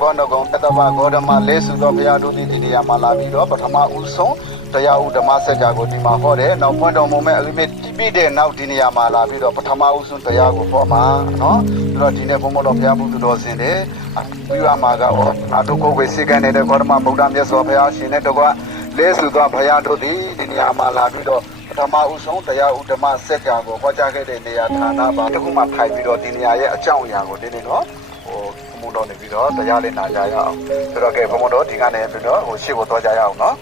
ကောနကုံတတဘဂေါဓမလဲစုသောဘုရားတို့သည်ဒီနေရာမှာလာပြီးတော့ပထမဦးဆုံးတရားဥဓမ္မစကြာကိုဒီမှာဟောတယ်နောက်ပွင့်တော်မူမဲ့အလိမစ်ပြည့်တဲ့နောက်ဒီနေရာမှာလာပြီးတော့ပထမဦးဆုံးတရားကိုဟောမှာနော်ဆိုတော့ဒီနေ့ဘုံဘတော်ဘုရားဘုသူတော်စင်တယ်ပြီးရမှာကဟောအတုကိုဝေစေကန်နေတဲ့ဂေါဓမဗုဒ္ဓမြတ်စွာဘုရားရှင်နဲ့တကွလဲစုသောဘုရားတို့သည်ဒီနေရာမှာလာပြီးတော့ပထမဦးဆုံးတရားဥဓမ္မစကြာကိုဟောကြားခဲ့တဲ့နေရာဌာနပါတခုမှထိုင်ပြီးတော့ဒီနေရာရဲ့အကြောင်းအရာကိုဒီနေ့တော့ဟိုဘုံ တော်နေပြီးတော့တရားလေးနာကြရအောင်ဆိုတော့ကဲဘုံတော်ဒီကနေပြီးတော့ဟိုရှေ့ကိုသွားကြရအောင်နော်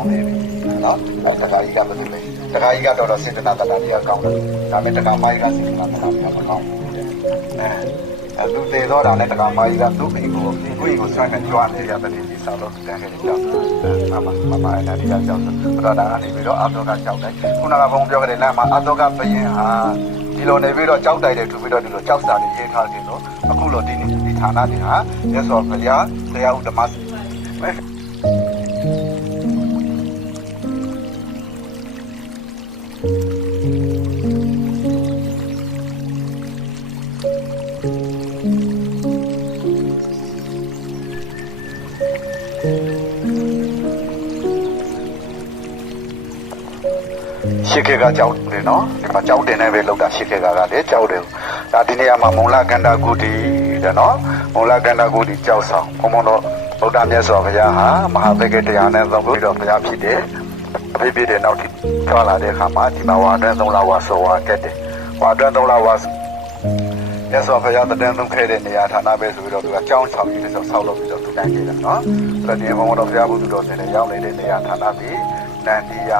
င်းနေပြီနော်တခါကြီးကမသိဘူးတခါကြီးကတော့တော့စေတနာတနာကြီးကကောင်းတယ်ဒါပေမဲ့တခါမိုင်းကစေတနာတနာကြီးကမကောင်းဘူးအဲလူသေးတော့တာနဲ့တခါမိုင်းကသူ့မိကိုဒီကိုကိုဆွမ်းနေကြွားနေရတယ်ဒီဆောက်လို့တန်းခဲ့တယ်ကြောက်မမမမအဲ့ဒါဒီကကြောက်ဆိုတော့ဒါကနေပြီးတော့အာတော့ကကြောက်တယ်ခုနကဘုံပြောခဲ့တဲ့လမ်းမှာအာတော့ကဘယင်ဟာဒီလိုနေပြီးတော့ကြောက်တိုက်တယ်ထူပြီးတော့ဒီလိုကြောက်စာတွေရေးထားတယ်လို့အခုလိုဒီနေ့ဒီဌာနတွေဟာရသော်ဘုရားတရားဥဒ္ဓမ ရှစ်ခေတ်ကကြောက်တယ်နော်ဒီမှာကြောက်တယ်နဲ့ပဲလောက်တာရှစ်ခေတ်ကကလည်းကြောက်တယ်ဒါဒီနေရာမှာမုံလာကန္တာကုတီတဲ့နော်မုံလာကန္တာကုတီကြောက်ဆောင်ဘုံဘုံတော့ဗုဒ္ဓမြတ်စွာဘုရားဟာမဟာသက္ကတရားနဲ့သုံးပြီးတော့ဘုရားဖြစ်တယ်အဖြစ်ဖြစ်တဲ့နောက်ဒီထွက်လာတဲ့အခါမှာဒီမှာဝါတွန်းသုံးလဝါဆိုဝါကက်တယ်ဝါတွန်းသုံးလဝါမြတ်စွာဘုရားတည်သုံးခဲ့တဲ့နေရာဌာနပဲဆိုပြီးတော့သူကကြောင်းဆောင်ပြီးတော့ဆောက်လုပ်ပြီးတော့သူတန်းခဲ့တာနော်အဲ့ဒီဘုံဘုံတော့ဘုရားဘုသူတော်စင်နဲ့ရောက်နေတဲ့နေရာဌာနပြီးနန္ဒီယာ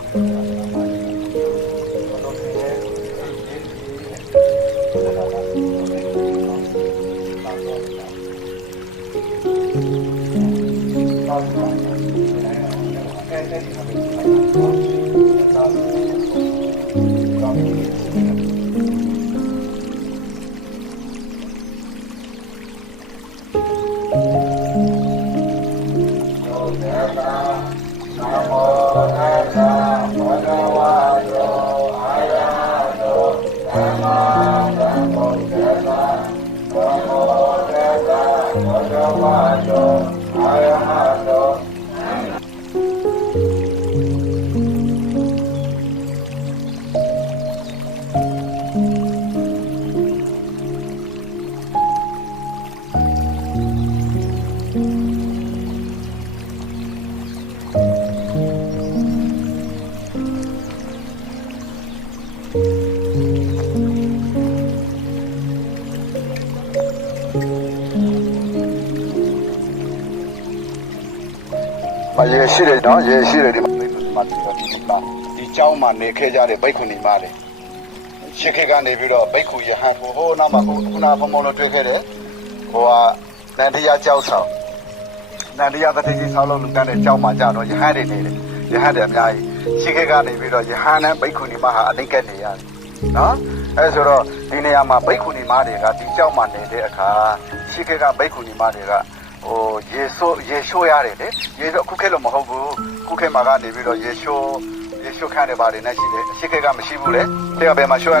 ဒီ မရေရှိတယ်နော်ရေရှိတယ်ဒီမှာဒီကျောင်းမှာနေခဲ့ကြတဲ့ဘိက္ခုနီမတွေရှစ်ခေတ်ကနေပြီးတော့ဘိက္ခုယဟန်ဟိုနောက်မှာခုနဘုံဘုံလို့တွေ့ခဲ့တယ်ဟိုကနန္ဒရာကျောက်ဆောင်နန္ဒရာတတိကြီးဆောက်လုပ်လူကတဲ့ကျောင်းမှာကြတော့ယဟန်တွေနေတယ်ယဟန်တွေအများကြီးရှစ်ခေတ်ကနေပြီးတော့ယဟန်နဲ့ဘိက္ခုနီမဟာအနိကတ်နေရတယ်နော်အဲဆိုတော့ဒီနေရာမှာဘိက္ခုနီမတွေကဒီကျောင်းမှာနေတဲ့အခါရှစ်ခေတ်ကဘိက္ခုနီမတွေက ဟိုရေဆိုးရေရှိုးရတယ်လေရေဆိုခုခေတ်လို့မဟုတ်ဘူးခုခေတ်မှာကနေပြီးတော့ရေရှိုးရေရှိုးခန့်တယ်ပါတယ်နဲ့ရှိတယ်အရှိခေတ်ကမရှိဘူးလေတဲ့ကဘယ်မှာရှိုးရ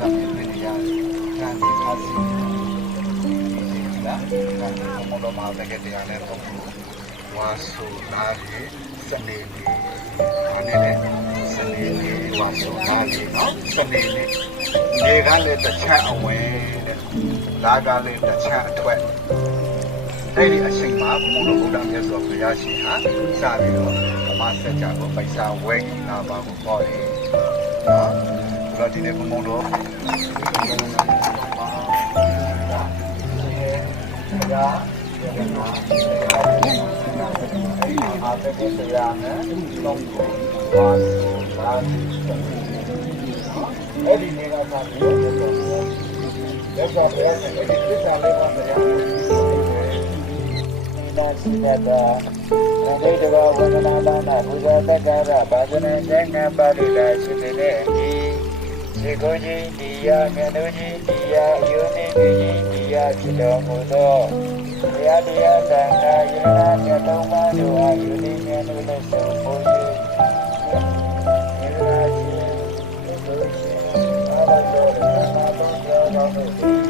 ကနေပြနေရတယ်။ကနေခါစီလာကနေဘုံတော်မှာတကယ်တရားနဲ့တော့ဝါဆိုလာရီစနေနေ့အနေနဲ့စနေနေ့ဝါဆိုလာရီနော်စနေနေ့နေကလည်းတစ်ချက်အဝင်တဲ့လာကလည်းတစ်ချက်အထွက်အဲ့ဒီအချိန်မှာဘုလိုဘုရားမြတ်စွာဘုရားရှင်ဟာစပြီးတော့ဓမ္မစကြာကိုပိုက်စာဝဲကြီးလာပါကိုခေါ်တယ်။နော် ဒါဒီနေ့ဘုံဘုံတော့ဒါအားတဲ့တရားနဲ့လုံးကိုပါဆိုတာအဲ့ဒီနေကသာပြောတော့လက်စားပြရတဲ့ဒီသစ္စာလေးပါးတရားနာစီတတာအဘိဓဘာဝန္ဒနာလာနာဘုရားတက္ကရာဘာဝနာဉာဏ်ပါဠိလာရှိတဲ့ ဒီဒီကိုကြီးတရားငန္ဓုကြီးတရားယုန်နေကြီးတရားဖြစ်တော်မူသောတရားတရားသံဃာယနာမြတ်တော်မှာတို့အားယုန်နေဉာဏ်တို့လည်းဆုံးဖို့၍ဒီရာရှင်ဒီကိုရှင်အားတော်တော်နာတော်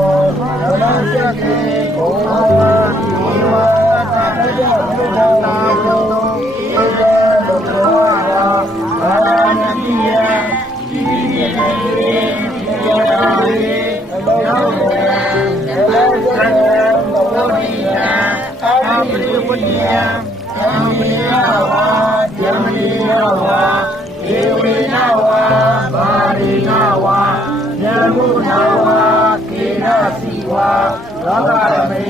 မီနဝါယမီနဝါဧဝေနဝါပါရိနဝါယမုနဝါကေနစီဝါလောကရမေ